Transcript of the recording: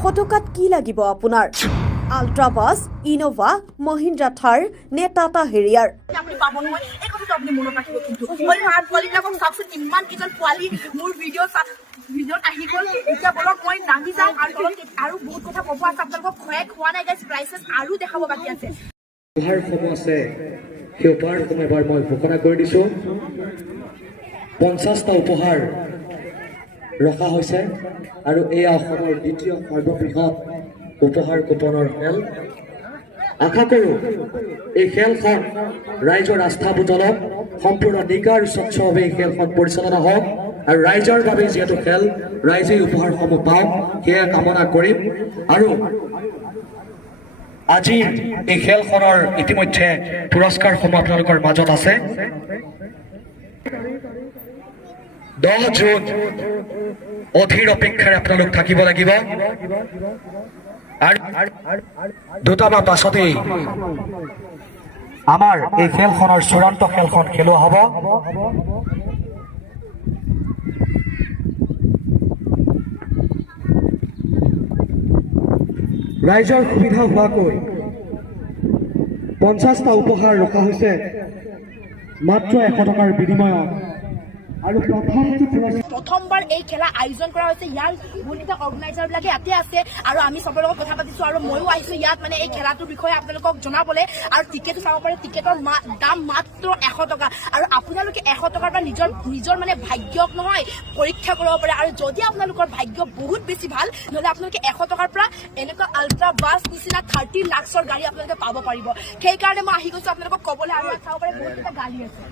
100 টকাত কি লাগিব আপোনাৰ? আল্ট্ৰা বাছ, ইনোভা, মহিন্দ্ৰা থাৰ নে টাটা হেৰিয়াৰ? আপনি পাব নহয় এই কথাটো আপনি মনত ৰাখিব কিন্তু মই হাত পোৱালিবিলাকক চাওকচোন ইমান কেইজন পোৱালি মোৰ ভিডিঅ'ত আহি গ'ল এতিয়া বলক মই নামি যাম আৰু বহুত কথা ক'ব আছে আপোনালোকক খোৱা নাই গাইজ প্ৰাইচেছ আৰু দেখাব বাকী আছে উপহাৰসমূহ আছে সেই উপহাৰসমূহ এবাৰ মই ঘোষণা কৰি দিছোঁ 50টা উপহাৰ ৰখা হৈছে আৰু এয়া অসমৰ দ্বিতীয় সৰ্ববৃহৎ উপহাৰ কুপনৰ খেল আশা কৰোঁ এই খেলখন ৰাইজৰ আস্থা বুটলক সম্পূৰ্ণ নিকাৰ স্বচ্ছভাৱে এই খেলখন পৰিচালনা হওক আৰু ৰাইজৰ বাবে যিহেতু খেল ৰাইজে উপহাৰসমূহ পাওক সেয়া কামনা কৰিম আৰু আজি এই খেলখনৰ ইতিমধ্যে পুৰস্কাৰসমূহ আপোনালোকৰ মাজত আছে 10 জুন অধীৰ অপেক্ষাৰে আপোনালোক থাকিব লাগিব দুটামান পাছতেই আমাৰ এই খেলখনৰ চূড়ান্ত খেলখন খেলোৱা হ'ব ৰাইজৰ সুবিধা হোৱাকৈ 50টা উপহাৰ ৰখা হৈছে মাত্ৰ 100 টকাৰ বিনিময়ত আৰু প্ৰথমবাৰ এই খেলা আয়োজন কৰা হৈছে ইয়াৰ বহুকেইটা অৰ্গেনাইজাৰবিলাকে ইয়াতে আছে আৰু আমি চবৰ লগত কথা পাতিছোঁ আৰু ময়ো আহিছোঁ ইয়াত মানে এই খেলাটোৰ বিষয়ে আপোনালোকক জনাবলৈ আৰু টিকেটো চাব পাৰে টিকেটৰ দাম মাত্ৰ 100 টকা আৰু আপোনালোকে 100 টকাৰ পৰা নিজৰ মানে ভাগ্যক নহয় পৰীক্ষা কৰিব পাৰে আৰু যদি আপোনালোকৰ ভাগ্য বহুত বেছি ভাল নহ'লে আপোনালোকে 100 টকাৰ পৰা এনেকুৱা আল্ট্ৰা বাছ নিচিনা 30 লাখৰ গাড়ী আপোনালোকে পাব পাৰিব সেইকাৰণে মই আহি গৈছোঁ আপোনালোকক ক'বলৈ আৰু চাব পাৰে বহুতকেইটা গাড়ী আছে